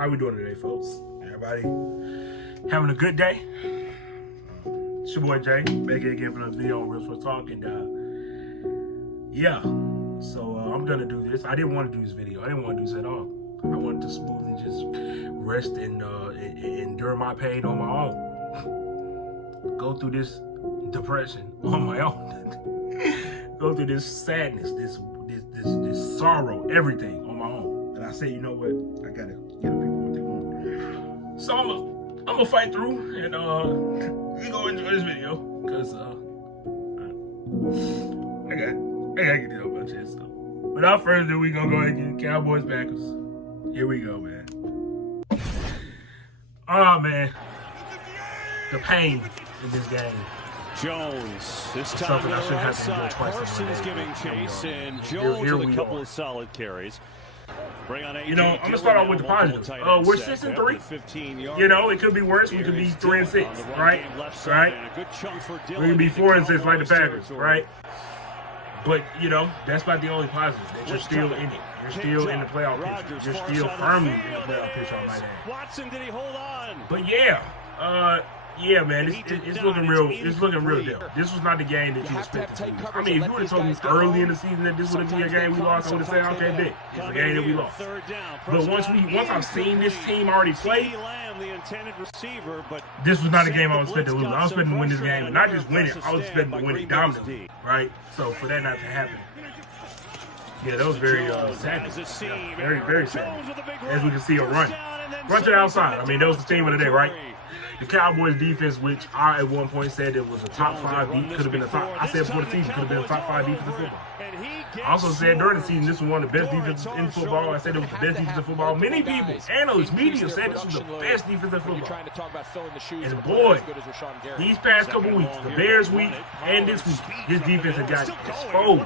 How we doing today, folks? Everybody having a good day? It's your boy Jay, back here again for another video on Real Sports Talk, and yeah. So I'm gonna do this. I didn't want to do this video. I didn't want to do this at all. I wanted to smoothly just rest and endure my pain on my own. Go through this depression on my own. Go through this sadness, this sorrow, everything on my own. And I say, you know what? I gotta give people what they want. So I'm gonna fight through, and you go enjoy this video, cause I gotta get it off my chest. So without further ado, we gonna go ahead and get Cowboys backers. Here we go, man. Oh man, the pain in this game. Jones, this time on the right side. Parsons giving chase, and Jones with a couple of solid carries. You know, I'm gonna start off with the positives. We're 6-3. You know, it could be worse. We could be 3-6, right? Right? We could be 4-6 like the Packers, right? But you know, that's not the only positive. That you're still in it. You're still in the playoff picture. You're still firmly in the playoff picture, I might add. Watson, did he hold on? But yeah, yeah, man, it's looking real. It's looking real deal. This was not the game that you expected to lose. I mean, if you would have told me early in the season that this would be a game we lost, I would have said, okay, big. It's a game that we lost. But once I've seen this team already play, this was not a game I was expecting to lose. I was expecting to win this game, and not just win it. I was expecting to win it dominantly, right? So for that not to happen, yeah, that was very sad. Yeah, very, very sad. As we can see, a run to the outside. I mean, that was the theme of the day, right? The Cowboys defense, which I at one point said it was a top 5 defense, could have been a top. I said before the season, could have been a top 5 defense in football. I also said during the season, this was one of the best defenses in football. I said it was the best defense in football. Many people, analysts, media said this was the best defense in football. And boy, these past couple weeks, the Bears week and this week, this defense has got exposed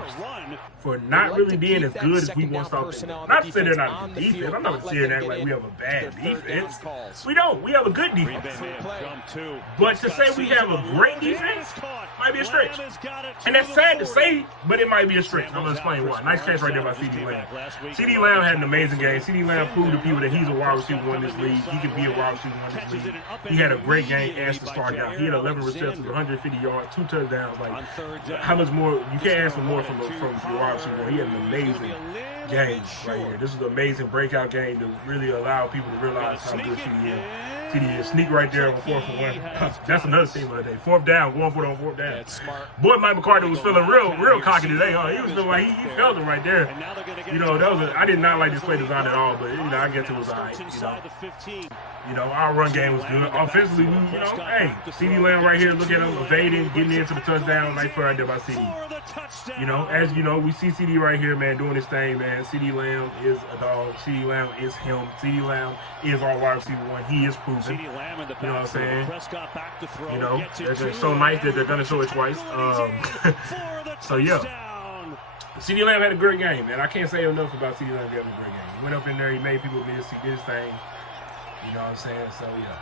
for not really being as good as we once thought they were. Not to say they're not a good defense. I'm not saying that like we have a bad defense. We don't. We have a good defense. But to say we have a great defense might be a stretch. And that's sad to say, but it might be a stretch. I'm going to explain why. Nice catch right there by C.D. Lamb. C.D. Lamb had an amazing game. C.D. Lamb proved to people that he's a wide receiver in this league. He can be a wide receiver in this league. He had a great game as the start out. He had 11 receptions, 150 yards, 2 touchdowns. Like, how much more? You can't ask for more from your wide receiver. He had an amazing game right here. This is an amazing breakout game to really allow people to realize how good C.D. is. Sneak right there on 4th and 1. That's another theme of the day. 4th down, going for it on 4th down. Boy, Mike McCarthy was feeling real cocky today. He was feeling like he felt it right there. You know, I did not like this play design at all, but you know, I guess it was alright. You know, our run game was good. Offensively, hey, C.D. Lamb right here, look at him evading, getting into the touchdown. Nice play right there by C.D. You know, as you know, we see C.D. right here, man, doing his thing, man. C.D. Lamb is a dog. C.D. Lamb is him. C.D. Lamb is our wide receiver one. He is proven. You know what I'm saying? You know, it's so nice that they're going to show it twice. So, yeah. C.D. Lamb had a great game, man. I can't say enough about C.D. Lamb having a great game. He went up in there, he made people miss, he did his thing. You know what I'm saying? So, yeah.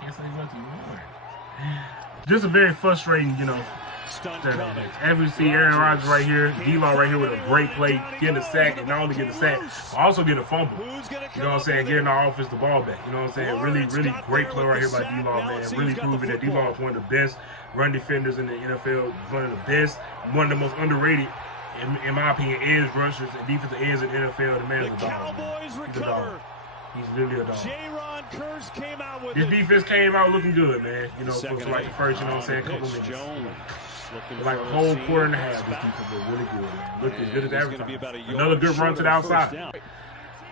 Can't say nothing more. Just a very frustrating, you know, as we see Aaron Rodgers right here, D-Law right here with a great play, getting a sack, and not only getting a sack, but also getting a fumble. You know what I'm saying? Getting our offense the ball back. You know what I'm saying? Really, really great play right here by D-Law, man. Really proving that D-Law is one of the best run defenders in the NFL, one of the best, one of the most underrated, in my opinion, edge rushers and defensive ends in the NFL. The man is a dog. He's a dog. He's literally a dog. This defense came out looking good, man. You know, for like the first, you know what I'm saying, couple minutes. Like a whole quarter and a half, this defense looked really good, man. Looked as good as every time. Another good run to the outside.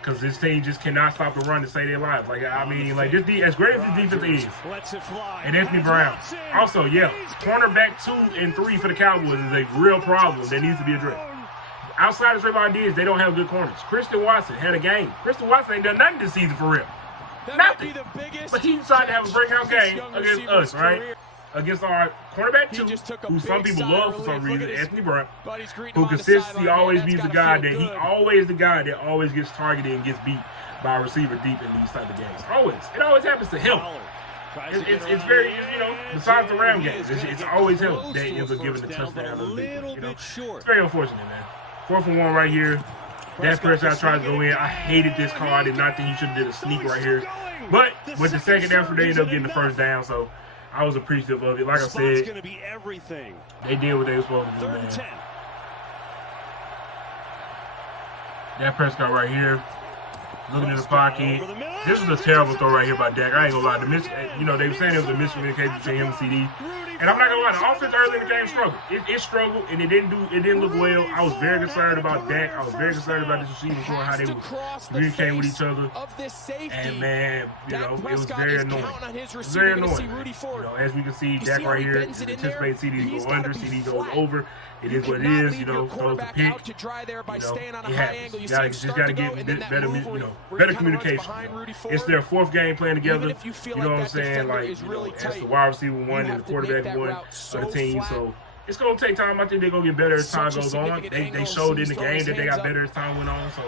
Because this team just cannot stop the run to save their lives. Like, I mean, like, this as great as this defense is. And Anthony Brown. Also, yeah, cornerback 2 and 3 for the Cowboys is a real problem that needs to be addressed. Outside of Trayvon Diggs, they don't have good corners. Christian Watson had a game. Christian Watson ain't done nothing this season for real. Nothing. But he decided to have a breakout game against us, right? Against our cornerback 2, who some people love for some reason, Anthony Brown, who consistently always be the guy that always gets targeted and gets beat by a receiver deep in these type of games. Always. It always happens to him. It's very, you know, besides the round games, it's always him that ends up giving the touchdown. You know, it's very unfortunate, man. 4th and 1 right here. Dak Prescott tried to go in. I hated this call. I did not think he should have did a sneak right here. But with the second effort, they ended up getting the first down. So I was appreciative of it. Like I said, they did what they were supposed to do, man. Dak Prescott right here, looking in the pocket. This was a terrible throw right here by Dak. I ain't gonna lie. They were saying it was a miscommunication between him and CD. And I'm not gonna lie, the offense early in the game struggled. It struggled, and it didn't look well. I was very concerned about Dak. I was very concerned about this receiver showing how they were communicating with each other. And man, it was very annoying. It was very annoying. As we can see, Dak right here is anticipating CD to go under. CD goes over. It is what it is. Throws the pick. It happens. You just gotta get better communication. It's their fourth game playing together. You know what I'm saying? As the wide receiver one and the quarterback one of the team. So it's gonna take time. I think they're gonna get better as time goes on. They showed in the game that they got better as time went on. So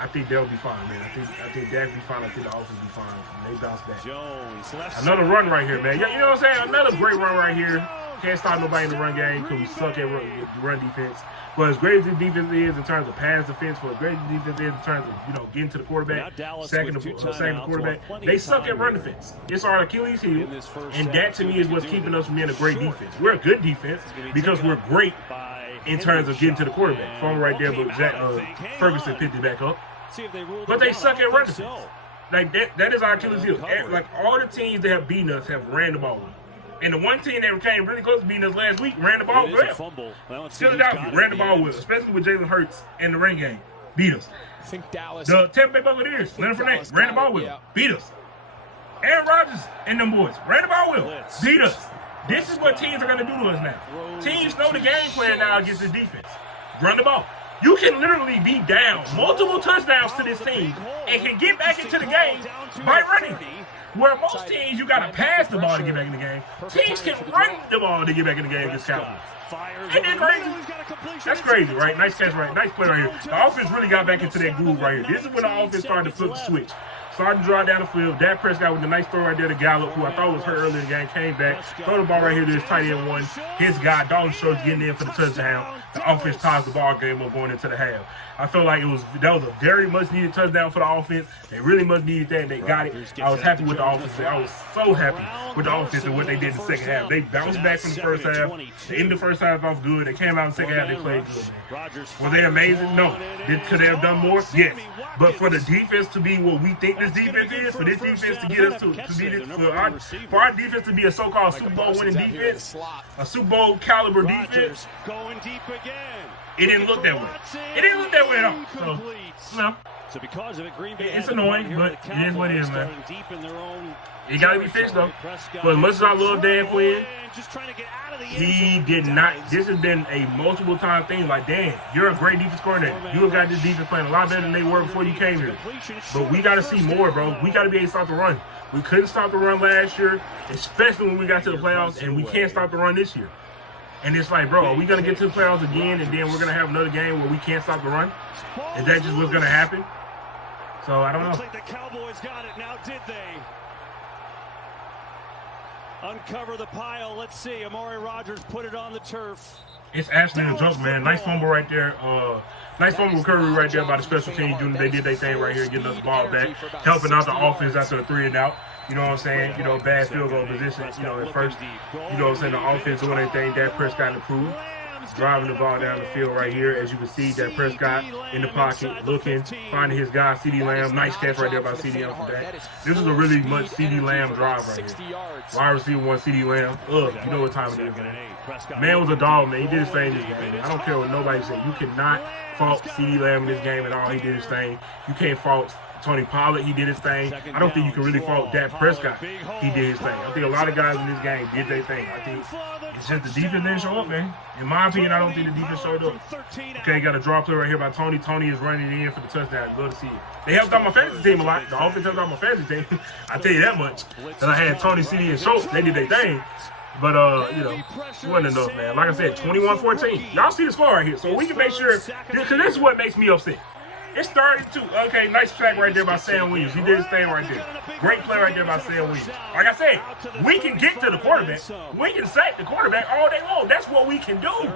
I think they'll be fine, man. I think Dak will be fine. I think the offense will be fine. And they bounce back. Another run right here, man. You know what I'm saying? Another great run right here. Can't stop nobody in the run game because we suck at run defense. But as great as the defense is in terms of pass defense, for as great as the defense is in terms of getting to the quarterback, sacking the quarterback, they suck at run defense. It's our Achilles heel, and that to me is what's keeping us from being a great defense. We're a good defense because we're great in terms of getting to the quarterback. Phone right there, but Ferguson picked it back up. But they suck at run defense. That is our Achilles heel. All the teams that have beaten us have ran the ball with. And the one team that came really close to beating us last week ran the ball well. Philadelphia ran the ball well, especially with Jalen Hurts in the run game. Beat us. I think Dallas. The Tampa Bay Buccaneers, Leonard Fournette, ran the ball well. Beat us. Aaron Rodgers and them boys ran the ball well. Beat us. This is what teams are going to do to us now. Teams know the game plan now against this defense. Run the ball. You can literally be down multiple touchdowns to this team and can get back into the game by running. Where most teams, you got to pass the ball to get back in the game. Teams can run the ball to get back in the game against Cowboys. Ain't that crazy? That's crazy, right? Nice catch, right? Nice play right here. The offense really got back into that groove right here. This is when the offense started to flip the switch. Started to draw down the field. Dak Prescott with a nice throw right there to Gallup, who I thought was hurt earlier in the game, came back. Throw the ball right here to his tight end one. His guy, Dalton Schultz, getting in for the touchdown. The offense ties the ball game up going into the half. I feel like that was a very much needed touchdown for the offense. They really much needed that, and they got it. I was happy with the offense. I was so happy with the offense and what they did in the second half. They bounced back from the first half. They ended the first half off good. They came out in the second half. They played good. Were they amazing? No. Could they have done more? Yes. But for the defense to be what we think this defense is, for this defense to get us to be this, for our defense to be a so-called Super Bowl winning defense, a Super Bowl caliber defense, going deep again. It didn't look that way. It didn't look that way at all. So because of it, Green Bay it's annoying, but it is what it is, man. It got to be fixed, though. For as much as I love Dan Quinn, he did not. This has been a multiple time thing. Like, Dan, you're a great defense coordinator. You have got this defense playing a lot better than they were before you came here. But we got to see more, bro. We got to be able to stop the run. We couldn't stop the run last year, especially when we got to the playoffs, and we can't stop the run this year. And it's like, bro, are we going to get to the playoffs again, and then we're going to have another game where we can't stop the run? Is that just what's going to happen? So, I don't know. Looks like the Cowboys got it. Now, did they? Uncover the pile. Let's see. Amari Rodgers put it on the turf. It's actually a joke, man. Nice fumble right there. Nice fumble recovery right there by the special team unit. They did their thing right here, getting us the ball back, helping out the offense after a 3-and-out. You know what I'm saying? Bad field goal position, at first. You know what I'm saying? The offense doing their thing. Dak Prescott improved. Driving the ball down the field right here. As you can see, Dak Prescott in the pocket, looking, finding his guy, CeeDee Lamb. Nice catch right there by CeeDee Lamb for that. This is a really much CeeDee Lamb drive right here. Wide receiver one, CeeDee Lamb. You know what time it is, man. Man was a dog, man. He did his thing this game, man. I don't care what nobody says. You cannot fault CeeDee Lamb in this game at all. He did his thing. You can't fault Tony Pollard, he did his thing. I don't think you can really fault Dak Prescott. He did his thing. I think a lot of guys in this game did their thing. I think it's just the defense didn't show up, man. In my opinion, I don't think the defense showed up. Okay, got a draw play right here by Tony. Tony is running in for the touchdown. Good to see it. They helped out my fantasy team a lot. The offense helped out my fantasy team. I tell you that much. And I had Tony, CD, and Schultz. They did their thing. But, it wasn't enough, man. Like I said, 21-14. Y'all see the score right here. So we can make sure, because this is what makes me upset. It's 32. Okay, nice sack right there by Sam Williams. He did his thing right there. Great play right there by Sam Williams. Like I said, we can get to the quarterback. We can sack the quarterback all day long. That's what we can do.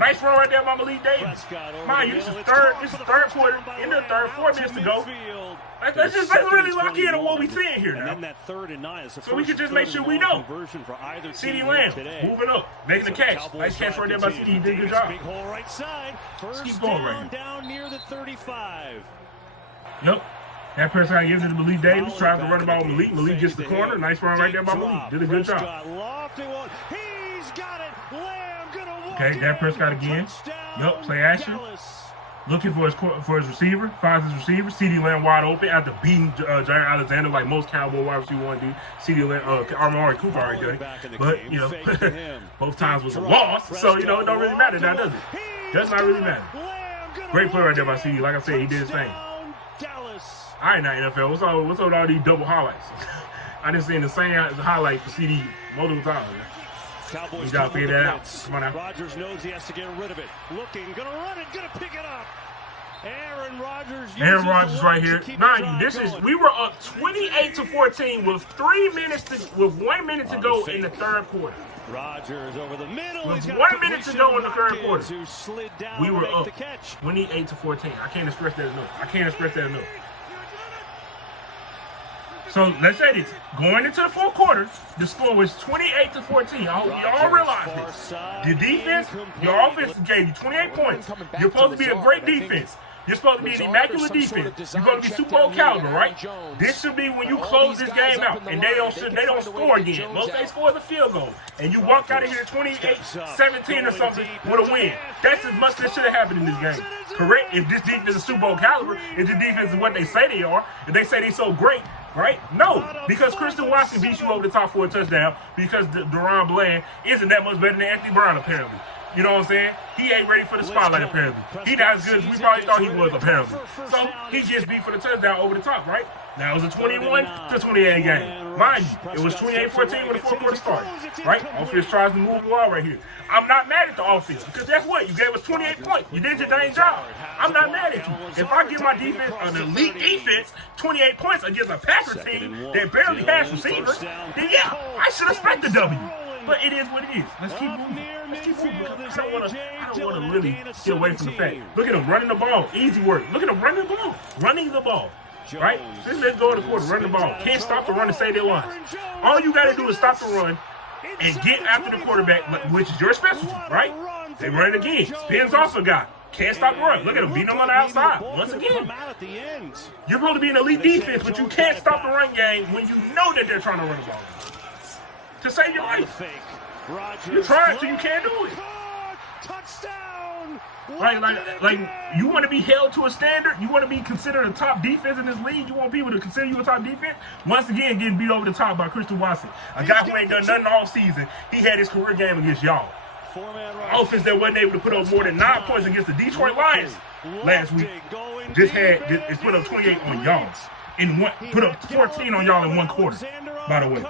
Nice run right there by Malik Davis. Mind you, this is third quarter. In the third, 4 minutes to go. Let's really lock in on what we're seeing here now. So we can just make sure we know. CeeDee Lamb moving up, making the catch. Nice catch right there by CeeDee. He did a good job. Let's keep going right here. Yep. That person gives it to Malik Davis. Tries to run the ball with Malik. Malik gets the corner. Nice run right there by Malik. Did a good job. Okay, that Prescott again. Yup, play action. Looking for his receiver. Finds his receiver. CeeDee Lamb wide open after beating Jair Alexander like most Cowboy wide receivers want to do. CeeDee Lamb, Amari Cooper already done it. But, you know, both times was a loss. So, you know, it don't really matter now, does it? Does not really matter. Great play right there by CeeDee. Like I said, he did his thing. All right, now, NFL. What's up with all these double highlights? I didn't see the same highlight for CeeDee multiple times. Cowboys got to figure that out. Come on now. Rodgers knows he has to get rid of it. Looking, gonna run it, gonna pick it up. Aaron Rodgers right here. Mind you, we were up 28-14 with 1 minute to go in the third quarter. Rodgers over the middle. With 1 minute to go in the third quarter. We were up 28-14. I can't express that enough. So let's say this. Going into the fourth quarter, the score was 28-14. I hope y'all realize this. The defense, your offense gave you 28 points. You're supposed to be a great defense. You're supposed to be an immaculate defense. You're supposed to be Super Bowl caliber, right? This should be when you close this game out and they don't score again. Most they score the field goal. And you walk out of here 28-17 or something with a win. That's as much that should have happened in this game. Correct? If this defense is Super Bowl caliber, if this defense is what they say they are, if they say they're so great, right? No, because Christian Watson beat you over the top for a touchdown because Deron Bland isn't that much better than Anthony Brown, apparently. You know what I'm saying? He ain't ready for the spotlight, apparently. He not as good as we probably thought he was, apparently. So he just beat for the touchdown over the top, right? Now it was a 21-28 game. Mind you, it was 28-14 when the fourth quarter started, right? Offense tries to move the ball right here. I'm not mad at the offense because guess what? You gave us 28 points. You did your dang job. I'm not mad at you. If I give my defense an elite defense 28 points against a Packers team that barely has receivers, then yeah, I should expect the W. But it is what it is. Let's keep moving. Because I don't want to really get away from the fact. Look at him running the ball. Easy work. Look at him running the ball. Running the ball. Right? Let's go to the quarter. Run the ball. Can't stop the run and say they won. All you got to do is stop the run and get after the quarterback, which is your specialty, right? They run it again. Spins off a guy. Can't stop the run. Look at him beating him on the outside. Once again, you're supposed to be an elite defense, but you can't stop the run game when you know that they're trying to run the ball. To save your life. You try till you can't do it. Touchdown. Like you want to be held to a standard? You want to be considered a top defense in this league? You want people to consider you a top defense? Once again, getting beat over the top by Christian Watson. A guy who ain't done nothing all season. He had his career game against y'all. Offense that wasn't able to put up more than 9 points against the Detroit Lions last week. It's put up 28 on y'all. Put up 14 on y'all in one quarter, by the way.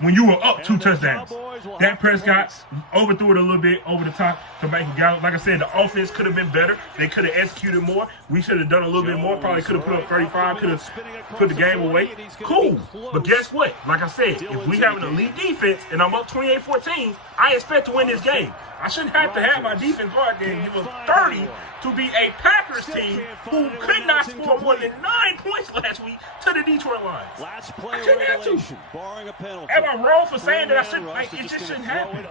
When you were up 2 touchdowns. Dak Prescott overthrew it a little bit over the top to make a guy. Like I said, the offense could have been better. They could have executed more. We should have done a little bit more. Probably could have put up 35, could have put the game away. Cool. But guess what? Like I said, if we have an elite defense and I'm up 28-14, I expect to win this game. I shouldn't have to have my defense go out there and give us 30 to be a Packers team who could not score more than 9 points last week to the Detroit Lions. I shouldn't have to. Am I wrong for saying that I shouldn't? Like, it just shouldn't happen.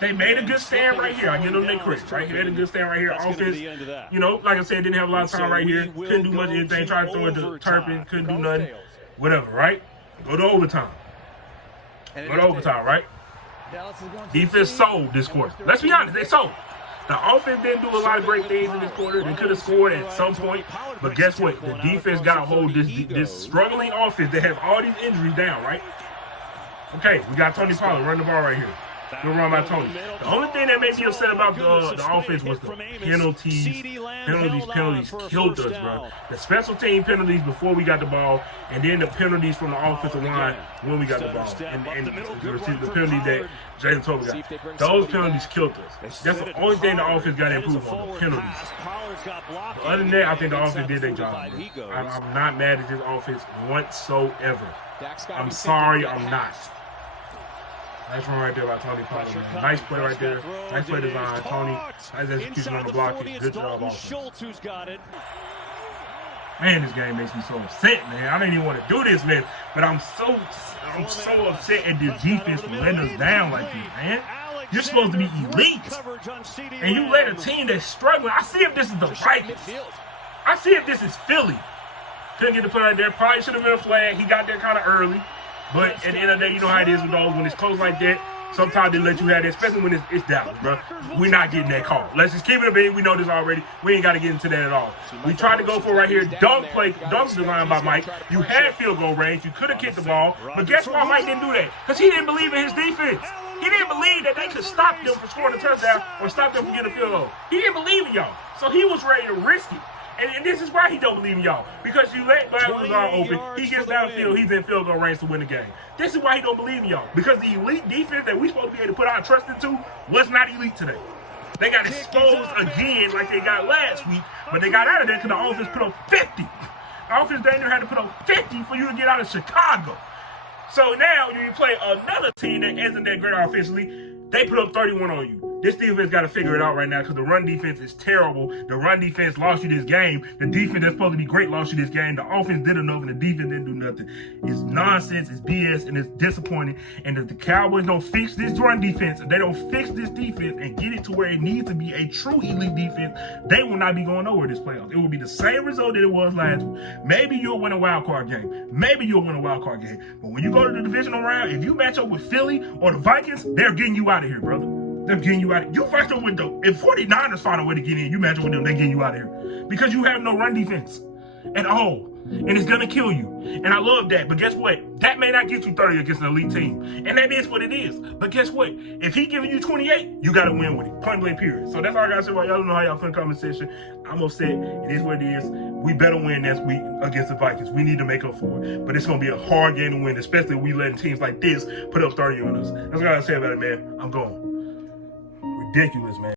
They made a good stand right here. I give them their credit, right? They made a good stand right here. Offense, you know, like I said, didn't have a lot of time right here. Couldn't do much of anything. Tried to throw it to Turpin. Couldn't do nothing. Whatever, right? Go to overtime. Right? Defense sold this quarter. Let's be honest, they sold. The offense didn't do a lot of great things in this quarter. They could have scored at some point, but guess what? The defense got to hold this struggling offense. They have all these injuries down, right? Okay, we got Tony Pollard running the ball right here. Good run by Tony. The only thing that made me upset about the offense was the penalties. Penalties killed us, bro. The special team penalties before we got the ball, and then the penalties from the offensive line when we got the ball. And the penalty that Jalen Tolbert got. Those penalties killed us. That's the only thing the offense got to improve on, the penalties. But other than that, I think the offense did their job. I'm not mad at this offense whatsoever. I'm sorry, I'm not. Nice run right there by Tony Pollard, man. Nice play right there. Nice play design. Tony, nice execution on the block. Good job also. Man, this game makes me so upset, man. I don't even want to do this, man. But I'm so upset at this defense for letting us down like this, man. You're supposed to be elite. And you let a team that's struggling. I see if this is the Vikings. I see if this is Philly. Couldn't get the play right there. Probably should have been a flag. He got there kind of early. But at the end of the day, you know how it is with those. When it's close like that, sometimes they let you have that, especially when it's Dallas, bro. We're not getting that call. Let's just keep it a bit. We know this already. We ain't got to get into that at all. We tried to go for it right here. Dunk design by Mike. You had field goal range. You could have kicked the ball. But guess why Mike didn't do that? Because he didn't believe in his defense. He didn't believe that they could stop them from scoring a touchdown or stop them from getting a field goal. He didn't believe in y'all. So he was ready to risk it. And this is why he don't believe in y'all. Because you let Dallas open, he gets downfield, he's in field goal range to win the game. This is why he don't believe in y'all. Because the elite defense that we supposed to be able to put our trust into was not elite today. They got exposed again like they got last week, but they got out of there because the offense put up 50. The offense down there had to put up 50 for you to get out of Chicago. So now you play another team that isn't that great offensively, they put up 31 on you. This defense got to figure it out right now because the run defense is terrible. The run defense lost you this game. The defense that's supposed to be great lost you this game. The offense did enough and the defense didn't do nothing. It's nonsense, it's BS, and it's disappointing. And if the Cowboys don't fix this run defense, if they don't fix this defense and get it to where it needs to be a true elite defense, they will not be going nowhere this playoffs. It will be the same result that it was last week. Maybe you'll win a wild card game. But when you go to the divisional round, if you match up with Philly or the Vikings, they're getting you out of here, brother. They're getting you out of here. You fight them with them. If 49ers find a way to get in, you match up with them, they're getting you out of here. Because you have no run defense at all. And it's going to kill you. And I love that. But guess what? That may not get you 30 against an elite team. And that is what it is. But guess what? If he giving you 28, you got to win with it. Point blank, period. So that's all I got to say about y'all. Don't know how y'all feel in the comment section. I'm upset. It is what it is. We better win next week against the Vikings. We need to make up for it. But it's going to be a hard game to win, especially if we letting teams like this put up 30 on us. That's what I got to say about it, man. I'm going. Ridiculous, man.